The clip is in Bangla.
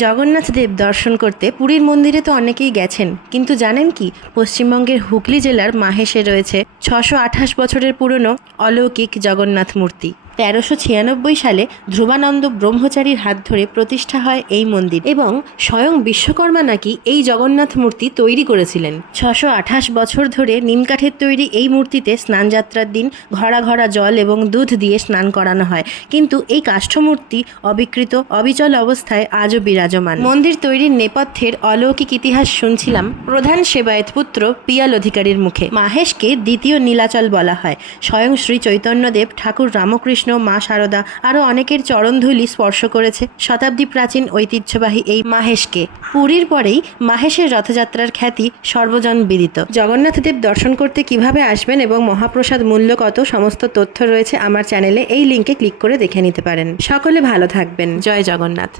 জগন্নাথ দেব দর্শন করতে পুরীর মন্দিরে তো অনেকেই গেছেন, কিন্তু জানেন কি পশ্চিমবঙ্গের হুগলি জেলার মাহেশে রয়েছে 628 বছরের পুরনো অলৌকিক জগন্নাথ মূর্তি। 1396 সালে ধ্রুবানন্দ ব্রহ্মচারীর হাত ধরে প্রতিষ্ঠা হয় এই মন্দির এবং স্বয়ং বিশ্বকর্মা নাকি এই জগন্নাথ মূর্তি তৈরি করেছিলেন। 628 বছর ধরে নিমকাঠের তৈরি এই মূর্তিতে স্নানযাত্রার দিন ঘড়া ঘড়া জল এবং দুধ দিয়ে স্নান করানো হয়, কিন্তু এই কাষ্ঠমূর্তি অবিকৃত অবিচল অবস্থায় আজও বিরাজমান। মন্দির তৈরির নেপথ্যের অলৌকিক ইতিহাস শুনছিলাম প্রধান সেবায়েত পুত্র পিয়াল অধিকারীর মুখে। মাহেশকে দ্বিতীয় নীলাচল বলা হয়। স্বয়ং শ্রী চৈতন্যদেব, ঠাকুর রামকৃষ্ণ, মা শারদা আরও অনেকের চরণধূলি স্পর্শ করেছে শতাব্দী প্রাচীন ঐতিহ্যবাহী এই মাহেশকে। পুরীর পরেই মাহেশের রথযাত্রার খ্যাতি সর্বজন বিদিত। জগন্নাথ দেব দর্শন করতে কিভাবে আসবেন এবং মহাপ্রসাদ মূল্য কত, সমস্ত তথ্য রয়েছে আমার চ্যানেলে। এই লিঙ্কে ক্লিক করে দেখে নিতে পারেন। সকলে ভালো থাকবেন। জয় জগন্নাথ।